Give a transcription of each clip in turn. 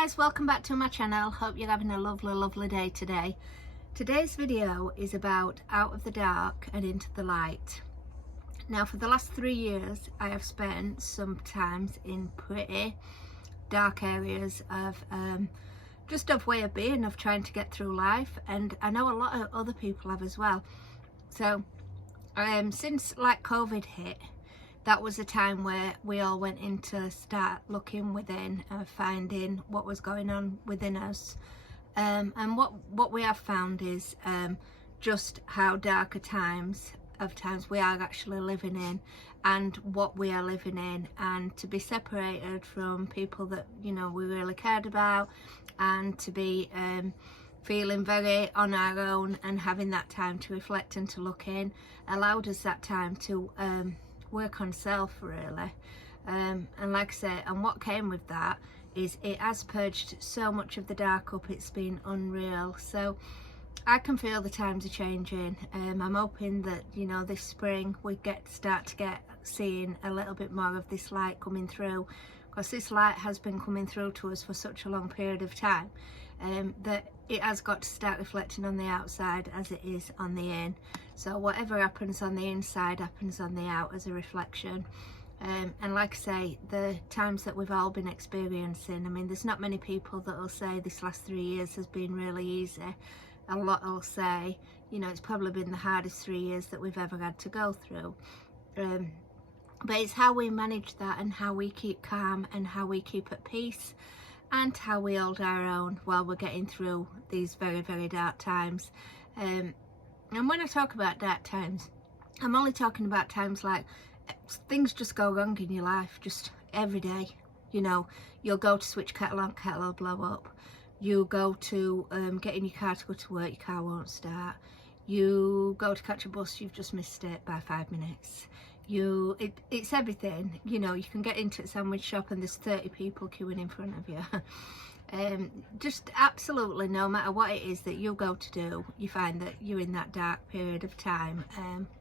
Guys, welcome back to my channel. Hope you're having a lovely day today. Today's video is about out of the dark and into the light. Now, for the last 3 years I have spent sometimes in pretty dark areas of just of way of being, of trying to get through life, and I know a lot of other people have as well. So since like COVID hit, that was a time where we all went in to start looking within and finding what was going on within us. And what we have found is just how darker times we are actually living in, and what we are living in, and to be separated from people that, you know, we really cared about, and to be feeling very on our own and having that time to reflect and to look in allowed us that time to work on self, really. And like I say, and what came with that is it has purged so much of the dark up, it's been unreal. So I can feel the times are changing. I'm hoping that, you know, this spring we start to get seeing a little bit more of this light coming through, because this light has been coming through to us for such a long period of time, that it has got to start reflecting on the outside as it is on the in. So whatever happens on the inside happens on the out as a reflection. And like I say, the times that we've all been experiencing, I mean, there's not many people that will say this last 3 years has been really easy. A lot will say, you know, it's probably been the hardest 3 years that we've ever had to go through. But it's how we manage that, and how we keep calm, and how we keep at peace, and how we hold our own while we're getting through these very dark times. And when I talk about dark times, I'm only talking about times like things just go wrong in your life, just every day. You know, you'll go to switch kettle on, kettle will blow up. You go to get in your car to go to work, your car won't start. You go to catch a bus, you've just missed it by 5 minutes. It's everything. You know, you can get into a sandwich shop and there's 30 people queuing in front of you. Just absolutely, no matter what it is that you go to do, you find that you're in that dark period of time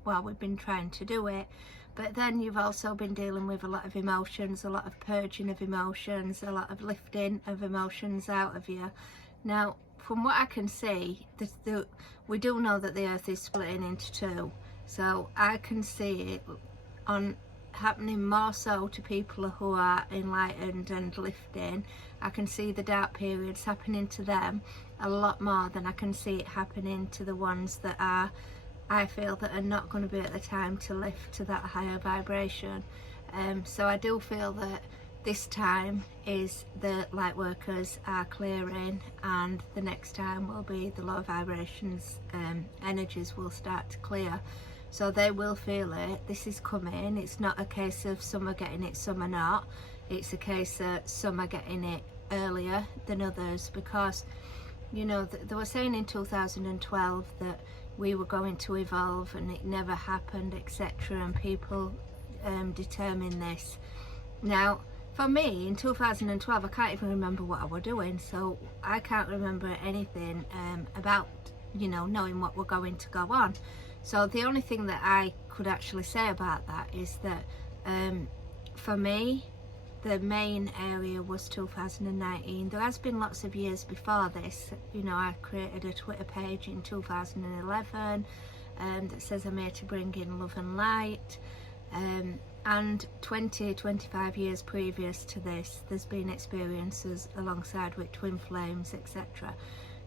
while we've been trying to do it. But then you've also been dealing with a lot of emotions, a lot of purging of emotions, a lot of lifting of emotions out of you. Now, from what I can see, we do know that the earth is splitting into two. So I can see it happening more so to people who are enlightened and lifting. I can see the dark periods happening to them a lot more than I can see it happening to the ones that are, I feel, that are not going to be at the time to lift to that higher vibration. So I do feel that this time is the light workers are clearing, and the next time will be the low vibrations energies will start to clear. So they will feel it. This is coming. It's not a case of some are getting it, some are not. It's a case that some are getting it earlier than others, because, you know, they were saying in 2012 that we were going to evolve and it never happened, etc., and people determine this. Now, for me, in 2012, I can't even remember what I was doing, so I can't remember anything about, you know, knowing what we're going to go on. So the only thing that I could actually say about that is that for me, the main area was 2019. There has been lots of years before this. You know, I created a Twitter page in 2011 that says I'm here to bring in love and light. And 25 years previous to this, there's been experiences alongside with twin flames, etc.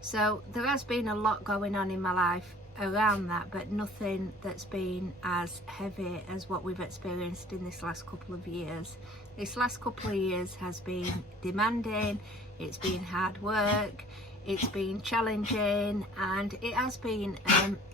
So there has been a lot going on in my life around that, but nothing that's been as heavy as what we've experienced in this last couple of years. This last couple of years has been demanding, it's been hard work, it's been challenging, and it has been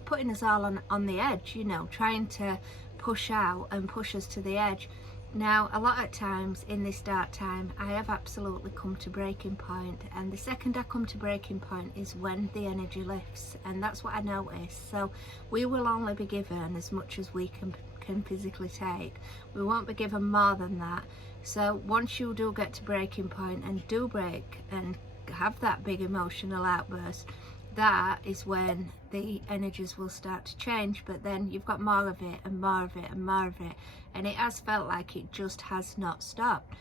putting us all on the edge, you know, trying to push out and push us to the edge. Now, a lot of times in this dark time, I have absolutely come to breaking point, and the second I come to breaking point is when the energy lifts, and that's what I notice. So we will only be given as much as we can physically take. We won't be given more than that. So once you do get to breaking point and do break and have that big emotional outburst, that is when the energies will start to change. But then you've got more of it and more of it and more of it, and it has felt like it just has not stopped.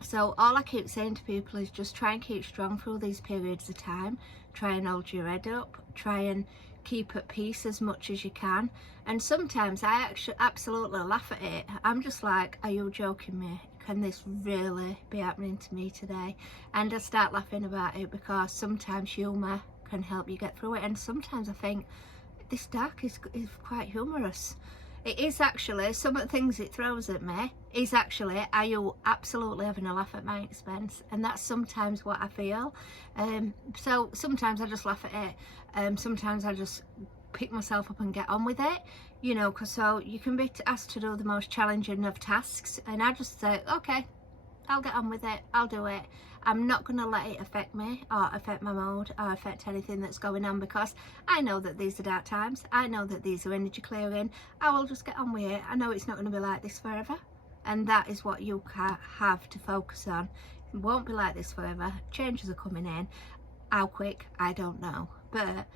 So all I keep saying to people is just try and keep strong through these periods of time. Try and hold your head up. Try and keep at peace as much as you can. And sometimes I actually absolutely laugh at it. I'm just like, are you joking me? Can this really be happening to me today? And I start laughing about it, because sometimes humour can help you get through it. And sometimes I think this dark is quite humorous. It is actually. Some of the things it throws at me is actually, are you absolutely having a laugh at my expense? And that's sometimes what I feel. So sometimes I just laugh at it. Sometimes I just pick myself up and get on with it, you know, because so you can be asked to do the most challenging of tasks, and I just say, okay, I'll get on with it, I'll do it. I'm not going to let it affect me or affect my mood or affect anything that's going on, because I know that these are dark times. I know that these are energy clearing. I will just get on with it. I know it's not going to be like this forever, and that is what you have to focus on. It won't be like this forever. Changes are coming in. How quick, I don't know, but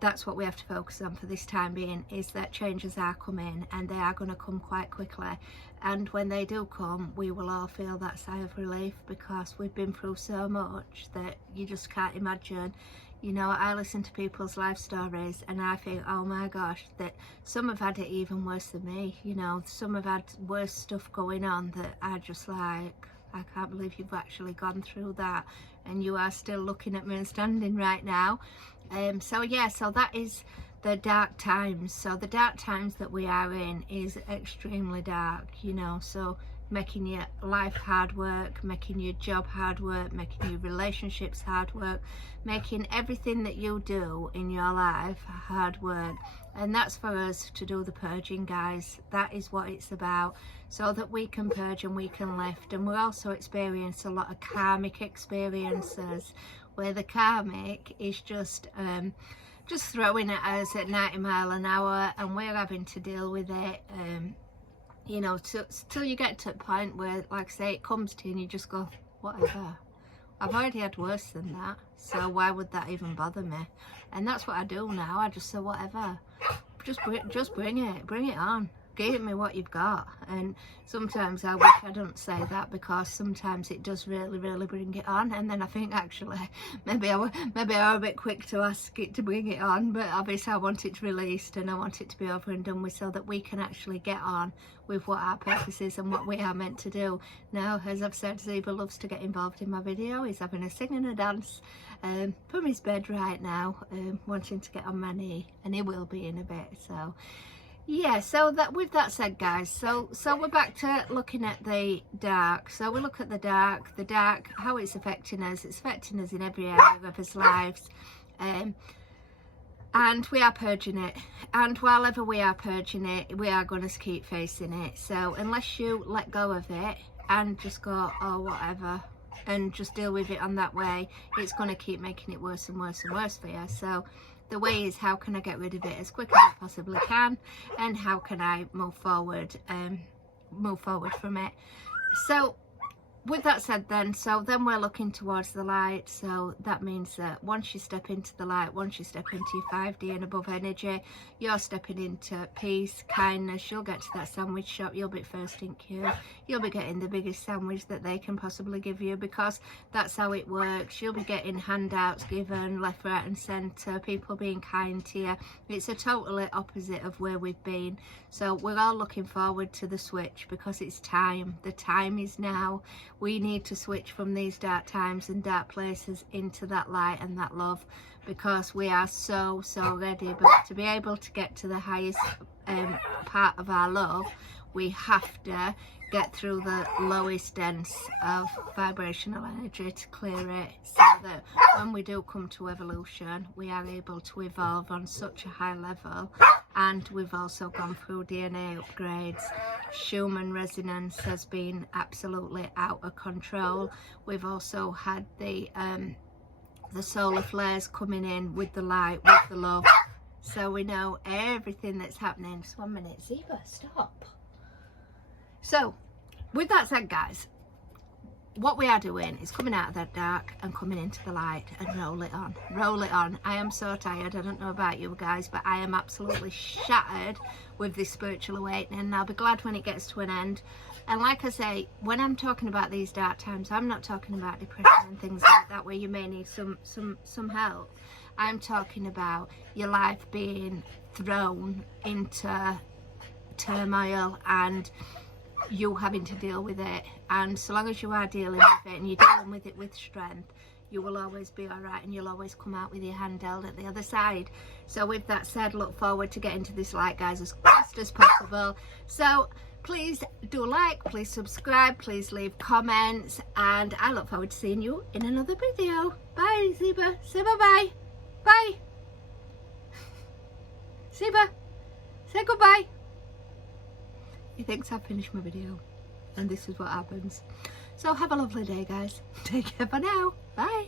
that's what we have to focus on for this time being, is that changes are coming, and they are going to come quite quickly. And when they do come, we will all feel that sigh of relief, because we've been through so much that you just can't imagine. You know, I listen to people's life stories and I think, oh my gosh, that some have had it even worse than me. You know, some have had worse stuff going on that I just like, I can't believe you've actually gone through that, and you are still looking at me and standing right now. So yeah, so that is the dark times. So the dark times that we are in is extremely dark, you know, so making your life hard work, making your job hard work, making your relationships hard work, making everything that you do in your life hard work. And that's for us to do the purging, guys. That is what it's about, so that we can purge and we can lift. And we also experience a lot of karmic experiences, where the karmic is just throwing at us at 90 miles an hour, and we're having to deal with it, you know, till you get to a point where, like I say, it comes to you and you just go, whatever, I've already had worse than that, so why would that even bother me? And that's what I do now. I just say, whatever, just bring it on. Give me what you've got. And sometimes I wish I didn't say that, because sometimes it does really bring it on, and then I think actually maybe I'm a bit quick to ask it to bring it on, but obviously I want it released and I want it to be over and done with, so that we can actually get on with what our purpose is and what we are meant to do. Now, as I've said, Zeba loves to get involved in my video. He's having a sing and a dance from his bed right now, wanting to get on my knee, and he will be in a bit. So yeah, so that, with that said, guys, so we're back to looking at the dark. So we look at the dark, how it's affecting us. It's affecting us in every area of our lives, and we are purging it. And while ever we are purging it, we are going to keep facing it. So unless you let go of it and just go, oh, whatever, and just deal with it on that way, it's going to keep making it worse and worse and worse for you. So the way is, how can I get rid of it as quick as I possibly can, and how can I move forward from it. So with that said, then we're looking towards the light. So that means that once you step into the light, once you step into your 5D and above energy, you're stepping into peace, kindness. You'll get to that sandwich shop, you'll be first in queue, you'll be getting the biggest sandwich that they can possibly give you, because that's how it works. You'll be getting handouts given left, right and centre, people being kind to you. It's a totally opposite of where we've been. So we're all looking forward to the switch, because it's time. The time is now. We need to switch from these dark times and dark places into that light and that love, because we are so ready. But to be able to get to the highest part of our love, we have to get through the lowest dense of vibrational energy to clear it, so that when we do come to evolution, we are able to evolve on such a high level. And we've also gone through DNA upgrades. Schumann resonance has been absolutely out of control. We've also had the solar flares coming in with the light, with the love. So we know everything that's happening. Just 1 minute, Zeba, stop. So with that said, guys, what we are doing is coming out of that dark and coming into the light, and roll it on. I am so tired. I don't know about you guys, but I am absolutely shattered with this spiritual awakening, and I'll be glad when it gets to an end. And like I say, when I'm talking about these dark times, I'm not talking about depression and things like that where you may need some help. I'm talking about your life being thrown into turmoil and you having to deal with it. And so long as you are dealing with it and you're dealing with it with strength, you will always be all right, and you'll always come out with your hand held at the other side. So with that said, look forward to getting to this light, guys, as fast as possible. So please do like, please subscribe, please leave comments, and I look forward to seeing you in another video. Bye, Zeba. Say bye-bye. Bye. Zeba, say goodbye. He thinks I've finished my video, and this is what happens. So have a lovely day, guys. Take care for now. Bye.